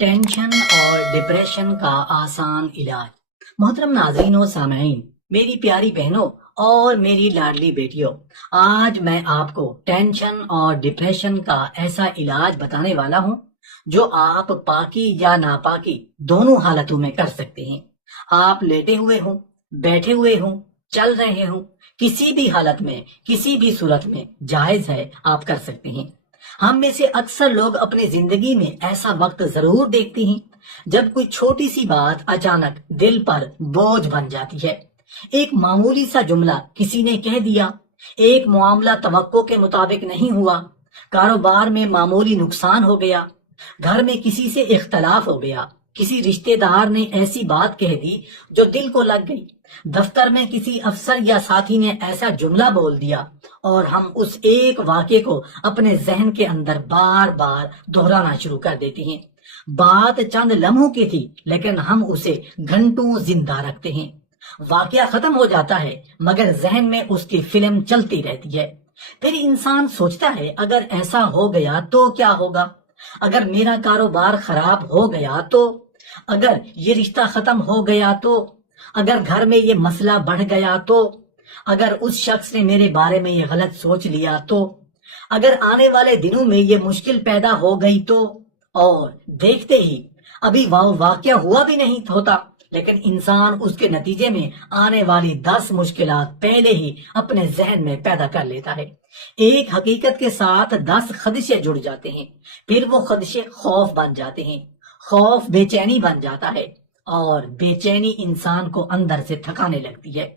Tension اور depression کا آسان علاج۔ محترم ناظرین و سامعین، میری پیاری بہنوں اور میری لاڈلی بیٹیوں، آج میں آپ کو ٹینشن اور ڈپریشن کا ایسا علاج بتانے والا ہوں جو آپ پاکی یا ناپاکی دونوں حالتوں میں کر سکتے ہیں۔ آپ لیٹے ہوئے ہوں، بیٹھے ہوئے ہوں، چل رہے ہوں، کسی بھی حالت میں، کسی بھی صورت میں جائز ہے، آپ کر سکتے ہیں۔ ہم میں سے اکثر لوگ اپنی زندگی میں ایسا وقت ضرور دیکھتے ہیں جب کوئی چھوٹی سی بات اچانک دل پر بوجھ بن جاتی ہے۔ ایک معمولی سا جملہ کسی نے کہہ دیا، ایک معاملہ توقع کے مطابق نہیں ہوا، کاروبار میں معمولی نقصان ہو گیا، گھر میں کسی سے اختلاف ہو گیا، کسی رشتہ دار نے ایسی بات کہہ دی جو دل کو لگ گئی، دفتر میں کسی افسر یا ساتھی نے ایسا جملہ بول دیا، اور ہم اس ایک واقعے کو اپنے ذہن کے اندر بار بار دہرانا شروع کر دیتے ہیں۔ بات چند لمحوں کی تھی لیکن ہم اسے گھنٹوں زندہ رکھتے ہیں۔ واقعہ ختم ہو جاتا ہے مگر ذہن میں اس کی فلم چلتی رہتی ہے۔ پھر انسان سوچتا ہے اگر ایسا ہو گیا تو کیا ہوگا، اگر میرا کاروبار خراب ہو گیا تو، اگر یہ رشتہ ختم ہو گیا تو، اگر گھر میں یہ مسئلہ بڑھ گیا تو، اگر اس شخص نے میرے بارے میں یہ غلط سوچ لیا تو، اگر آنے والے دنوں میں یہ مشکل پیدا ہو گئی تو، اور دیکھتے ہی ابھی واقعہ ہوا بھی نہیں ہوتا لیکن انسان اس کے نتیجے میں آنے والی 10 مشکلات پہلے ہی اپنے ذہن میں پیدا کر لیتا ہے۔ ایک حقیقت کے ساتھ 10 خدشے جڑ جاتے ہیں، پھر وہ خدشے خوف بن جاتے ہیں، خوف بے چینی بن جاتا ہے، اور بے چینی انسان کو اندر سے تھکانے لگتی ہے۔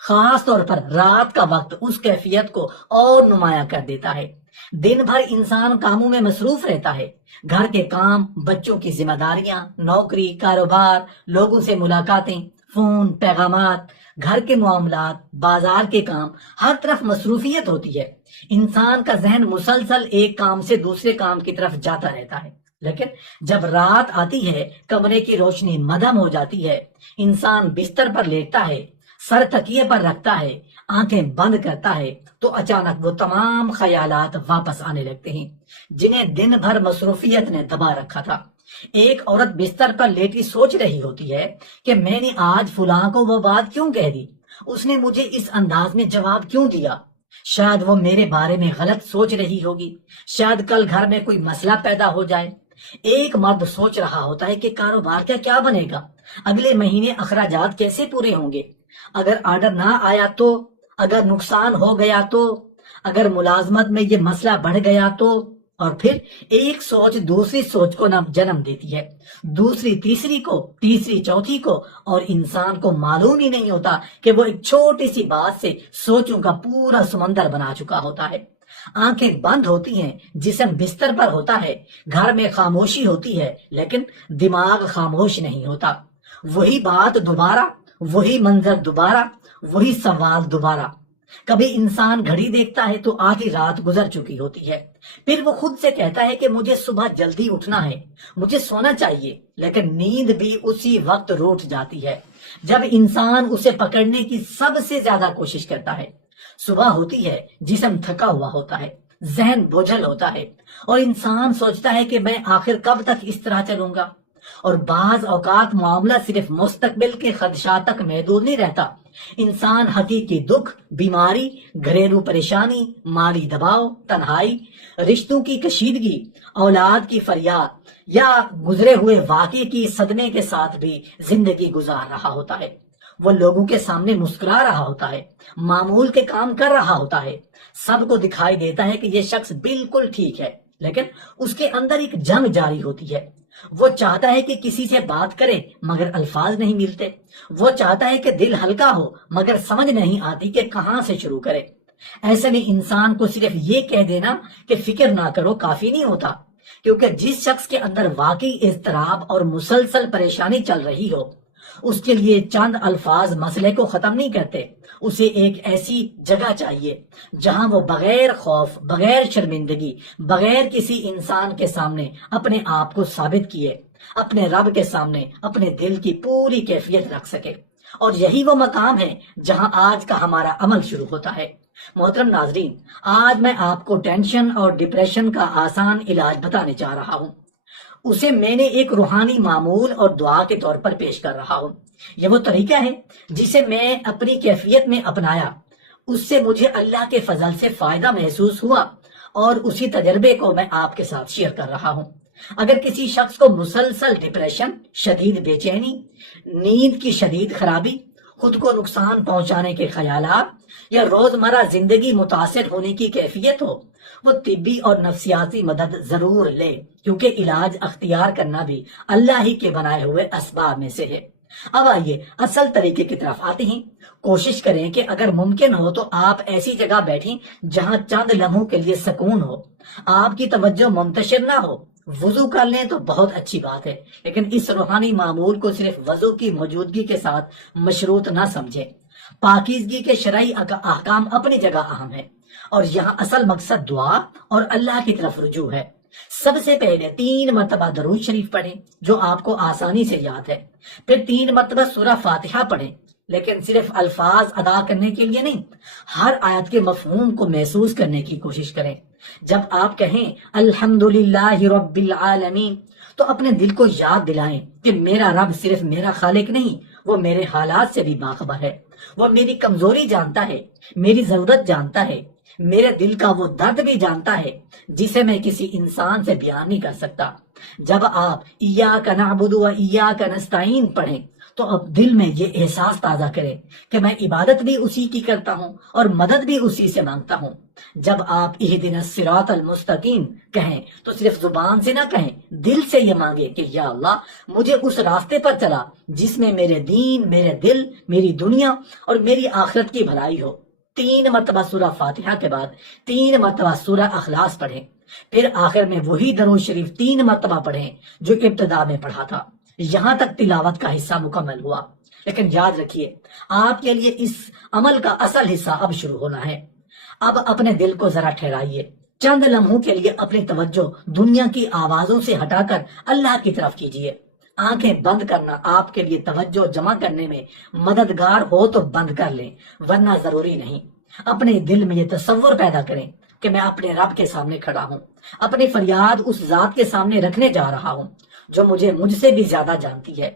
خاص طور پر رات کا وقت اس کیفیت کو اور نمایاں کر دیتا ہے۔ دن بھر انسان کاموں میں مصروف رہتا ہے، گھر کے کام، بچوں کی ذمہ داریاں، نوکری، کاروبار، لوگوں سے ملاقاتیں، فون، پیغامات، گھر کے معاملات، بازار کے کام، ہر طرف مصروفیت ہوتی ہے۔ انسان کا ذہن مسلسل ایک کام سے دوسرے کام کی طرف جاتا رہتا ہے، لیکن جب رات آتی ہے، کمرے کی روشنی مدھم ہو جاتی ہے، انسان بستر پر لیٹتا ہے، سر تکیے پر رکھتا ہے، آنکھیں بند کرتا ہے، تو اچانک وہ تمام خیالات واپس آنے لگتے ہیں جنہیں دن بھر مصروفیت نے دبا رکھا تھا۔ ایک عورت بستر پر لیٹی سوچ رہی ہوتی ہے کہ میں نے آج فلاں کو وہ بات کیوں کہہ دی، اس نے مجھے اس انداز میں جواب کیوں دیا، شاید وہ میرے بارے میں غلط سوچ رہی ہوگی، شاید کل گھر میں کوئی مسئلہ پیدا ہو جائے۔ ایک مرد سوچ رہا ہوتا ہے کہ کاروبار کا کیا بنے گا، اگلے مہینے اخراجات کیسے پورے ہوں گے، اگر آرڈر نہ آیا تو، اگر نقصان ہو گیا تو، اگر ملازمت میں یہ مسئلہ بڑھ گیا تو، اور پھر ایک سوچ دوسری سوچ کو جنم دیتی ہے، دوسری تیسری کو، تیسری چوتھی کو، اور انسان کو معلوم ہی نہیں ہوتا کہ وہ ایک چھوٹی سی بات سے سوچوں کا پورا سمندر بنا چکا ہوتا ہے۔ آنکھیں بند ہوتی ہیں، جسم بستر پر ہوتا ہے، گھر میں خاموشی ہوتی ہے لیکن دماغ خاموش نہیں ہوتا۔ وہی بات دوبارہ، وہی منظر دوبارہ، وہی سوال دوبارہ۔ کبھی انسان گھڑی دیکھتا ہے تو آدھی رات گزر چکی ہوتی ہے، پھر وہ خود سے کہتا ہے کہ مجھے صبح جلدی اٹھنا ہے، مجھے سونا چاہیے، لیکن نیند بھی اسی وقت روٹ جاتی ہے جب انسان اسے پکڑنے کی سب سے زیادہ کوشش کرتا ہے۔ صبح ہوتی ہے، جسم تھکا ہوا ہوتا ہے، ذہن بوجھل ہوتا ہے، اور انسان سوچتا ہے کہ میں آخر کب تک اس طرح چلوں گا۔ اور بعض اوقات معاملہ صرف مستقبل کے خدشات تک محدود نہیں رہتا، انسان حقیقی دکھ، بیماری، گھریلو پریشانی، مالی دباؤ، تنہائی، رشتوں کی کشیدگی، اولاد کی فریاد، یا گزرے ہوئے واقعے کی صدمے کے ساتھ بھی زندگی گزار رہا ہوتا ہے۔ وہ لوگوں کے سامنے مسکرا رہا ہوتا ہے، معمول کے کام کر رہا ہوتا ہے، سب کو دکھائی دیتا ہے کہ یہ شخص بالکل ٹھیک ہے، لیکن اس کے اندر ایک جنگ جاری ہوتی ہے۔ وہ چاہتا ہے کہ کسی سے بات کرے مگر الفاظ نہیں ملتے، وہ چاہتا ہے کہ دل ہلکا ہو مگر سمجھ نہیں آتی کہ کہاں سے شروع کرے۔ ایسے میں انسان کو صرف یہ کہہ دینا کہ فکر نہ کرو کافی نہیں ہوتا، کیونکہ جس شخص کے اندر واقعی اضطراب اور مسلسل پریشانی چل رہی ہو، اس کے لیے چند الفاظ مسئلے کو ختم نہیں کرتے۔ اسے ایک ایسی جگہ چاہیے جہاں وہ بغیر خوف، بغیر شرمندگی، بغیر کسی انسان کے سامنے اپنے آپ کو ثابت کیے، اپنے رب کے سامنے اپنے دل کی پوری کیفیت رکھ سکے۔ اور یہی وہ مقام ہے جہاں آج کا ہمارا عمل شروع ہوتا ہے۔ محترم ناظرین، آج میں آپ کو ٹینشن اور ڈپریشن کا آسان علاج بتانے جا رہا ہوں۔ اسے میں نے ایک روحانی معمول اور دعا کے طور پر پیش کر رہا ہوں۔ یہ وہ طریقہ ہے جسے میں اپنی کیفیت میں اپنایا، اس سے مجھے اللہ کے فضل سے فائدہ محسوس ہوا اور اسی تجربے کو میں آپ کے ساتھ شیئر کر رہا ہوں۔ اگر کسی شخص کو مسلسل ڈپریشن، شدید بے چینی، نیند کی شدید خرابی، خود کو نقصان پہنچانے کے خیالات یا روزمرہ زندگی متاثر ہونے کی کیفیت ہو، وہ طبی اور نفسیاتی مدد ضرور لے، کیونکہ علاج اختیار کرنا بھی اللہ ہی کے بنائے ہوئے اسباب میں سے ہے۔ اب آئیے اصل طریقے کی طرف آتے ہیں۔ کوشش کریں کہ اگر ممکن ہو تو آپ ایسی جگہ بیٹھیں جہاں چند لمحوں کے لیے سکون ہو، آپ کی توجہ منتشر نہ ہو۔ وضو کر لیں تو بہت اچھی بات ہے، لیکن اس روحانی معمول کو صرف وضو کی موجودگی کے ساتھ مشروط نہ سمجھیں۔ پاکیزگی کے شرعی احکام اپنی جگہ اہم ہے، اور یہاں اصل مقصد دعا اور اللہ کی طرف رجوع ہے۔ سب سے پہلے 3 مرتبہ درود شریف پڑھیں جو آپ کو آسانی سے یاد ہے، پھر 3 مرتبہ سورہ فاتحہ پڑھیں، لیکن صرف الفاظ ادا کرنے کے لیے نہیں، ہر آیت کے مفہوم کو محسوس کرنے کی کوشش کریں۔ جب آپ کہیں الحمدللہ رب العالمین تو اپنے دل کو یاد دلائیں کہ میرا رب صرف میرا خالق نہیں، وہ میرے حالات سے بھی باخبر ہے، وہ میری کمزوری جانتا ہے، میری ضرورت جانتا ہے، میرے دل کا وہ درد بھی جانتا ہے جسے میں کسی انسان سے بیان نہیں کر سکتا۔ جب آپ ایاک نعبد و ایاک نستعین پڑھیں تو اب دل میں یہ احساس تازہ کریں کہ میں عبادت بھی اسی کی کرتا ہوں اور مدد بھی اسی سے مانگتا ہوں۔ جب آپ اہدنا الصراط المستقیم کہیں تو صرف زبان سے نہ کہیں، دل سے یہ مانگے کہ یا اللہ مجھے اس راستے پر چلا جس میں میرے دین، میرے دل، میری دنیا اور میری آخرت کی بھلائی ہو۔ 3 مرتبہ سورہ فاتحہ کے بعد 3 مرتبہ سورہ اخلاص پڑھیں، پھر آخر میں وہی درود شریف 3 مرتبہ پڑھیں جو ابتدا میں پڑھا تھا۔ یہاں تک تلاوت کا حصہ مکمل ہوا، لیکن یاد رکھیے آپ کے لیے اس عمل کا اصل حصہ اب شروع ہونا ہے۔ اب اپنے دل کو ذرا ٹھہرائیے، چند لمحوں کے لیے اپنی توجہ دنیا کی آوازوں سے ہٹا کر اللہ کی طرف کیجیے۔ آنکھیں بند کرنا آپ کے لیے توجہ جمع کرنے میں مددگار ہو تو بند کر لیں، ورنہ ضروری نہیں۔ اپنے دل میں یہ تصور پیدا کریں کہ میں اپنے رب کے سامنے کھڑا ہوں، اپنی فریاد اس ذات کے سامنے رکھنے جا رہا ہوں جو مجھ سے بھی زیادہ جانتی ہے۔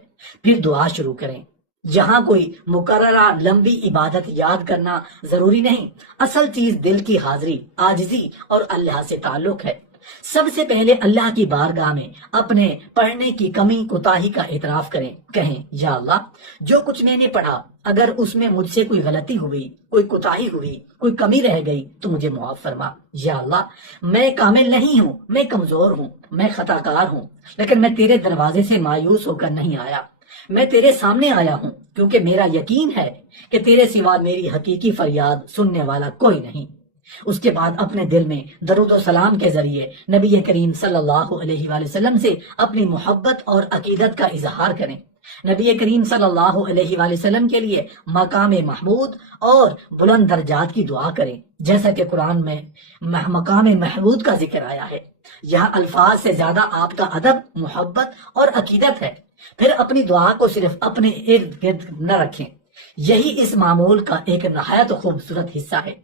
پھر دعا شروع کریں۔ یہاں کوئی مقررہ لمبی عبادت یاد کرنا ضروری نہیں، اصل چیز دل کی حاضری، عاجزی اور اللہ سے تعلق ہے۔ سب سے پہلے اللہ کی بارگاہ میں اپنے پڑھنے کی کمی کوتاہی کا اعتراف کریں، کہیں یا اللہ جو کچھ میں نے پڑھا اگر اس میں مجھ سے کوئی غلطی ہوئی، کوئی کوتاہی ہوئی، کوئی کمی رہ گئی تو مجھے معاف فرما۔ یا اللہ میں کامل نہیں ہوں، میں کمزور ہوں، میں خطا کار ہوں، لیکن میں تیرے دروازے سے مایوس ہو کر نہیں آیا، میں تیرے سامنے آیا ہوں کیونکہ میرا یقین ہے کہ تیرے سوا میری حقیقی فریاد سننے والا کوئی نہیں۔ اس کے بعد اپنے دل میں درود و سلام کے ذریعے نبی کریم صلی اللہ علیہ وآلہ وسلم سے اپنی محبت اور عقیدت کا اظہار کریں۔ نبی کریم صلی اللہ علیہ وآلہ وسلم کے لیے مقام محمود اور بلند درجات کی دعا کریں، جیسا کہ قرآن میں مقام محمود کا ذکر آیا ہے۔ یہاں الفاظ سے زیادہ آپ کا ادب، محبت اور عقیدت ہے۔ پھر اپنی دعا کو صرف اپنے ارد گرد نہ رکھیں، یہی اس معمول کا ایک نہایت خوبصورت حصہ ہے۔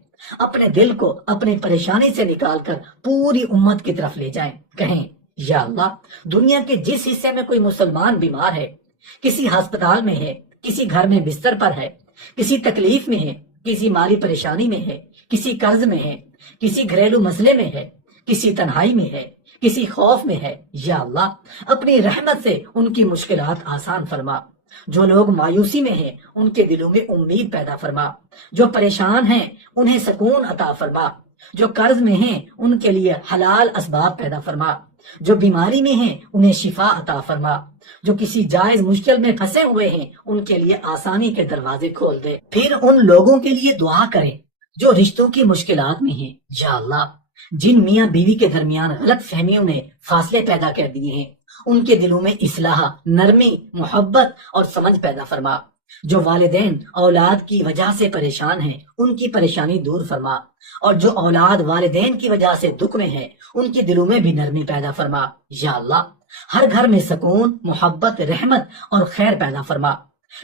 اپنے دل کو اپنی پریشانی سے نکال کر پوری امت کی طرف لے جائیں، کہیں یا اللہ دنیا کے جس حصے میں کوئی مسلمان بیمار ہے، کسی ہسپتال میں ہے، کسی گھر میں بستر پر ہے، کسی تکلیف میں ہے، کسی مالی پریشانی میں ہے، کسی قرض میں ہے، کسی گھریلو مسئلے میں ہے، کسی تنہائی میں ہے، کسی خوف میں ہے، یا اللہ اپنی رحمت سے ان کی مشکلات آسان فرما۔ جو لوگ مایوسی میں ہیں ان کے دلوں میں امید پیدا فرما، جو پریشان ہیں انہیں سکون عطا فرما، جو قرض میں ہیں ان کے لیے حلال اسباب پیدا فرما، جو بیماری میں ہیں انہیں شفا عطا فرما، جو کسی جائز مشکل میں پھنسے ہوئے ہیں ان کے لیے آسانی کے دروازے کھول دے۔ پھر ان لوگوں کے لیے دعا کریں جو رشتوں کی مشکلات میں ہیں، یا اللہ جن میاں بیوی کے درمیان غلط فہمیوں نے فاصلے پیدا کر دیے ہیں ان کے دلوں میں اصلاح، نرمی، محبت اور سمجھ پیدا فرما۔ جو والدین اولاد کی وجہ سے پریشان ہیں ان کی پریشانی دور فرما، اور جو اولاد والدین کی وجہ سے دکھ میں ہے ان کے دلوں میں بھی نرمی پیدا فرما۔ یا اللہ ہر گھر میں سکون، محبت، رحمت اور خیر پیدا فرما۔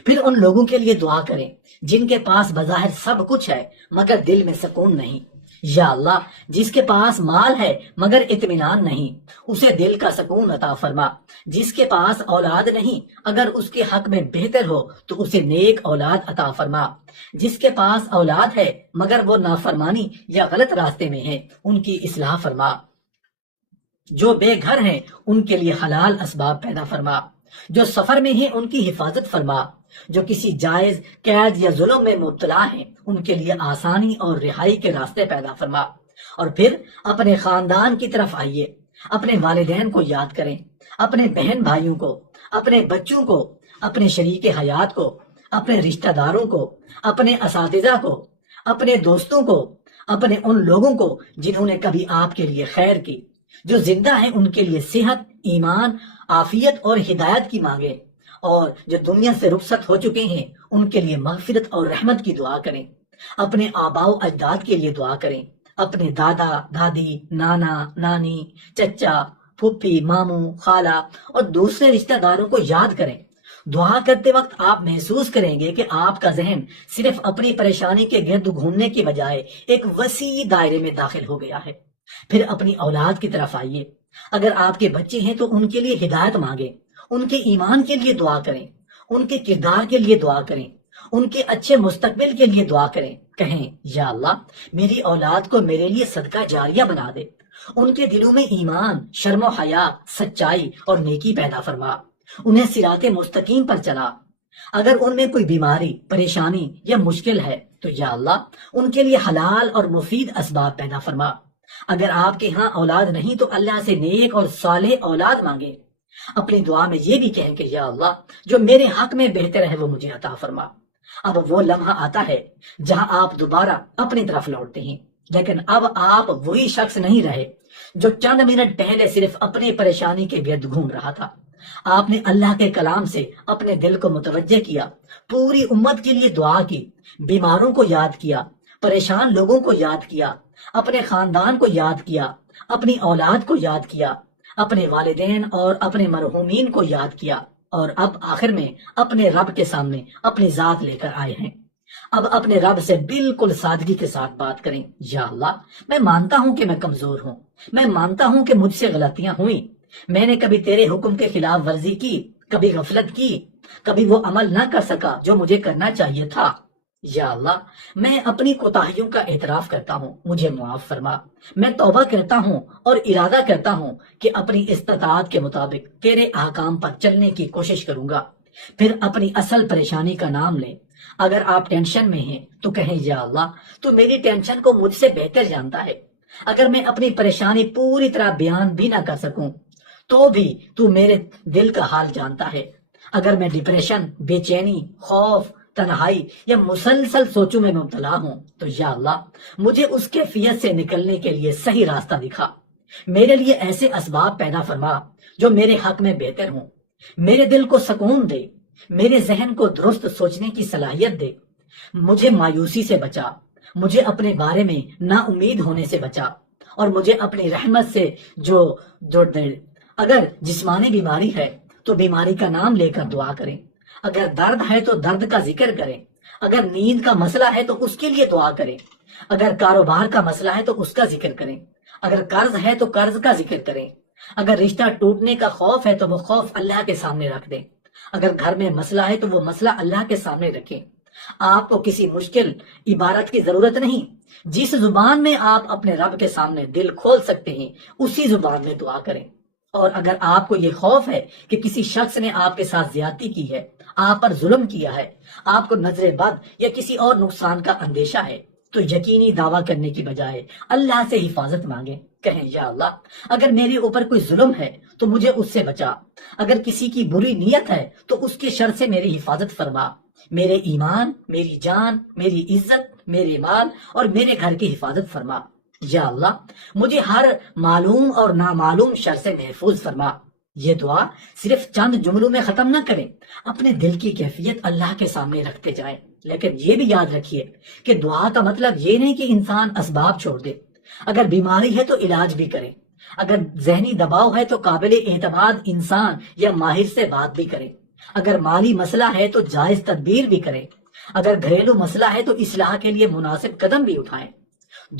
پھر ان لوگوں کے لیے دعا کریں جن کے پاس بظاہر سب کچھ ہے مگر دل میں سکون نہیں۔ یا اللہ جس کے پاس مال ہے مگر اطمینان نہیں اسے دل کا سکون عطا فرما، جس کے پاس اولاد نہیں اگر اس کے حق میں بہتر ہو تو اسے نیک اولاد عطا فرما، جس کے پاس اولاد ہے مگر وہ نافرمانی یا غلط راستے میں ہے ان کی اصلاح فرما، جو بے گھر ہیں ان کے لیے حلال اسباب پیدا فرما، جو سفر میں ہیں ان کی حفاظت فرما، جو کسی جائز قید یا ظلم میں مبتلا ہیں ان کے لیے آسانی اور رہائی کے راستے پیدا فرما، اور پھر اپنے خاندان کی طرف آئیے، اپنے والدین کو یاد کریں، اپنے بہن بھائیوں کو، اپنے بچوں کو، اپنے شریک حیات کو، اپنے رشتہ داروں کو، اپنے اساتذہ کو، اپنے دوستوں کو، اپنے ان لوگوں کو جنہوں نے کبھی آپ کے لیے خیر کی، جو زندہ ہیں ان کے لیے صحت، ایمان، عافیت اور ہدایت کی مانگے، اور جو دنیا سے رخصت ہو چکے ہیں ان کے لیے مغفرت اور رحمت کی دعا کریں، اپنے آباء و اجداد کے لیے دعا کریں، اپنے دادا، دادی، نانا، نانی، چچا، پھوپھی، ماموں، خالہ اور دوسرے رشتہ داروں کو یاد کریں۔ دعا کرتے وقت آپ محسوس کریں گے کہ آپ کا ذہن صرف اپنی پریشانی کے گرد گھومنے کی بجائے ایک وسیع دائرے میں داخل ہو گیا ہے۔ پھر اپنی اولاد کی طرف آئیے، اگر آپ کے بچے ہیں تو ان کے لیے ہدایت مانگیں، ان کے ایمان کے لیے دعا کریں، ان کے کردار کے لیے دعا کریں، ان کے اچھے مستقبل کے لیے دعا کریں، کہیں یا اللہ میری اولاد کو میرے لیے صدقہ جاریہ بنا دے، ان کے دلوں میں ایمان، شرم و حیا، سچائی اور نیکی پیدا فرما، انہیں صراط مستقیم پر چلا، اگر ان میں کوئی بیماری، پریشانی یا مشکل ہے تو یا اللہ ان کے لیے حلال اور مفید اسباب پیدا فرما، اگر آپ کے ہاں اولاد نہیں تو اللہ سے نیک اور صالح اولاد مانگے، اپنی دعا میں یہ بھی کہیں کہ یا اللہ جو میرے حق میں بہتر ہے وہ مجھے عطا فرما۔ اب وہ لمحہ آتا ہے جہاں آپ دوبارہ اپنی طرف لوٹتے ہیں، لیکن اب آپ وہی شخص نہیں رہے جو چند منٹ پہلے صرف اپنی پریشانی کے گرد گھوم رہا تھا۔ آپ نے اللہ کے کلام سے اپنے دل کو متوجہ کیا، پوری امت کے لیے دعا کی، بیماروں کو یاد کیا، پریشان لوگوں کو یاد کیا، اپنے خاندان کو یاد کیا، اپنی اولاد کو یاد کیا، اپنے والدین اور اپنے مرحومین کو یاد کیا، اور اب آخر میں اپنے رب کے سامنے اپنی ذات لے کر آئے ہیں۔ اب اپنے رب سے بالکل سادگی کے ساتھ بات کریں، یا اللہ میں مانتا ہوں کہ میں کمزور ہوں، میں مانتا ہوں کہ مجھ سے غلطیاں ہوئیں، میں نے کبھی تیرے حکم کے خلاف ورزی کی، کبھی غفلت کی، کبھی وہ عمل نہ کر سکا جو مجھے کرنا چاہیے تھا۔ یا اللہ میں اپنی کوتاہیوں کا اعتراف کرتا ہوں، مجھے معاف فرما، میں توبہ کرتا ہوں اور ارادہ کرتا ہوں کہ اپنی استطاعت کے مطابق تیرے احکام پر چلنے کی کوشش کروں گا۔ پھر اپنی اصل پریشانی کا نام لیں، اگر آپ ٹینشن میں ہیں تو کہیں یا اللہ تو میری ٹینشن کو مجھ سے بہتر جانتا ہے، اگر میں اپنی پریشانی پوری طرح بیان بھی نہ کر سکوں تو بھی تو میرے دل کا حال جانتا ہے، اگر میں ڈپریشن، بے چینی، خوف، تنہائی یا مسلسل سوچوں میں مبتلا ہوں تو یا اللہ مجھے اس کیفیت سے نکلنے کے لیے صحیح راستہ دکھا، میرے لیے ایسے اسباب پیدا فرما جو میرے حق میں بہتر ہوں، میرے دل کو سکون دے، میرے ذہن کو درست سوچنے کی صلاحیت دے، مجھے مایوسی سے بچا، مجھے اپنے بارے میں نا امید ہونے سے بچا، اور مجھے اپنی رحمت سے جوڑ دے۔ اگر جسمانی بیماری ہے تو بیماری کا نام لے کر دعا کریں، اگر درد ہے تو درد کا ذکر کریں، اگر نیند کا مسئلہ ہے تو اس کے لیے دعا کریں، اگر کاروبار کا مسئلہ ہے تو اس کا ذکر کریں، اگر قرض ہے تو قرض کا ذکر کریں، اگر رشتہ ٹوٹنے کا خوف ہے تو وہ خوف اللہ کے سامنے رکھ دیں، اگر گھر میں مسئلہ ہے تو وہ مسئلہ اللہ کے سامنے رکھیں۔ آپ کو کسی مشکل عبارت کی ضرورت نہیں، جس زبان میں آپ اپنے رب کے سامنے دل کھول سکتے ہیں اسی زبان میں دعا کریں۔ اور اگر آپ کو یہ خوف ہے کہ کسی شخص نے آپ کے ساتھ زیادتی کی ہے، آپ پر ظلم کیا ہے، آپ کو نظر بد یا کسی اور نقصان کا اندیشہ ہے تو یقینی دعویٰ کرنے کی بجائے اللہ سے حفاظت مانگیں، کہیں یا اللہ اگر میرے اوپر کوئی ظلم ہے تو مجھے اس سے بچا، اگر کسی کی بری نیت ہے تو اس کے شر سے میری حفاظت فرما، میرے ایمان، میری جان، میری عزت، میرے مال اور میرے گھر کی حفاظت فرما۔ یا اللہ مجھے ہر معلوم اور نامعلوم شر سے محفوظ فرما۔ یہ دعا صرف چند جملوں میں ختم نہ کریں، اپنے دل کی کیفیت اللہ کے سامنے رکھتے جائیں، لیکن یہ بھی یاد رکھیے کہ دعا کا مطلب یہ نہیں کہ انسان اسباب چھوڑ دے، اگر بیماری ہے تو علاج بھی کریں، اگر ذہنی دباؤ ہے تو قابل اعتماد انسان یا ماہر سے بات بھی کریں، اگر مالی مسئلہ ہے تو جائز تدبیر بھی کریں، اگر گھریلو مسئلہ ہے تو اصلاح کے لیے مناسب قدم بھی اٹھائیں۔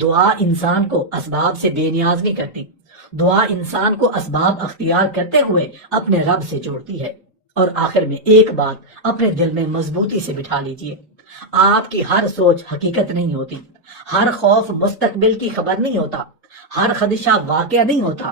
دعا انسان کو اسباب سے بے نیاز نہیں کرتی، دعا انسان کو اسباب اختیار کرتے ہوئے اپنے رب سے جوڑتی ہے۔ اور آخر میں ایک بات اپنے دل میں مضبوطی سے بٹھا لیجئے، آپ کی ہر سوچ حقیقت نہیں ہوتی، ہر خوف مستقبل کی خبر نہیں ہوتا، ہر خدشہ واقعہ نہیں ہوتا۔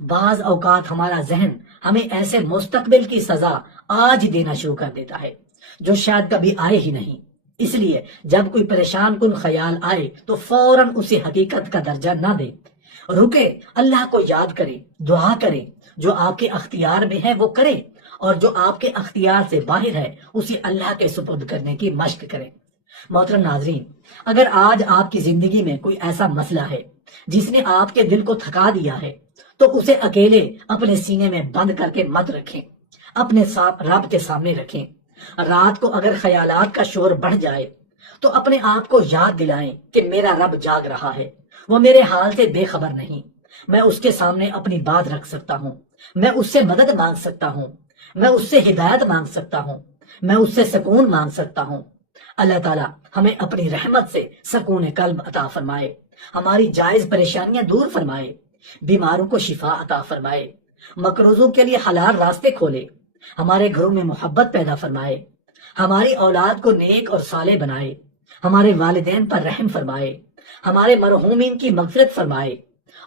بعض اوقات ہمارا ذہن ہمیں ایسے مستقبل کی سزا آج دینا شروع کر دیتا ہے جو شاید کبھی آئے ہی نہیں۔ اس لیے جب کوئی پریشان کن خیال آئے تو فوراً اسے حقیقت کا درجہ نہ دے، رکے، اللہ کو یاد کرے، دعا کرے، جو آپ کے اختیار میں ہے وہ کرے، اور جو آپ کے اختیار سے باہر ہے اسے اللہ کے سپرد کرنے کی مشق کرے۔ محترم ناظرین، اگر آج آپ کی زندگی میں کوئی ایسا مسئلہ ہے جس نے آپ کے دل کو تھکا دیا ہے تو اسے اکیلے اپنے سینے میں بند کر کے مت رکھیں، اپنے ساتھ رب کے سامنے رکھیں۔ رات کو اگر خیالات کا شور بڑھ جائے تو اپنے آپ کو یاد دلائیں کہ میرا رب جاگ رہا ہے، وہ میرے حال سے بے خبر نہیں، میں اس کے سامنے اپنی بات رکھ سکتا ہوں، میں اس سے مدد مانگ سکتا ہوں، میں اس سے ہدایت مانگ سکتا ہوں، میں اس سے سکون مانگ سکتا ہوں۔ اللہ تعالیٰ ہمیں اپنی رحمت سے سکون قلب عطا فرمائے، ہماری جائز پریشانیاں دور فرمائے، بیماروں کو شفا عطا فرمائے، مقروضوں کے لیے حلال راستے کھولے، ہمارے گھروں میں محبت پیدا فرمائے، ہماری اولاد کو نیک اور صالح بنائے، ہمارے والدین پر رحم فرمائے، ہمارے مرحومین کی مغفرت فرمائے،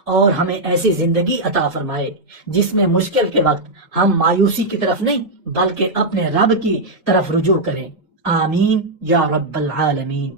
اور ہمیں ایسی زندگی عطا فرمائے جس میں مشکل کے وقت ہم مایوسی کی طرف نہیں بلکہ اپنے رب کی طرف رجوع کریں۔ آمین یا رب العالمین۔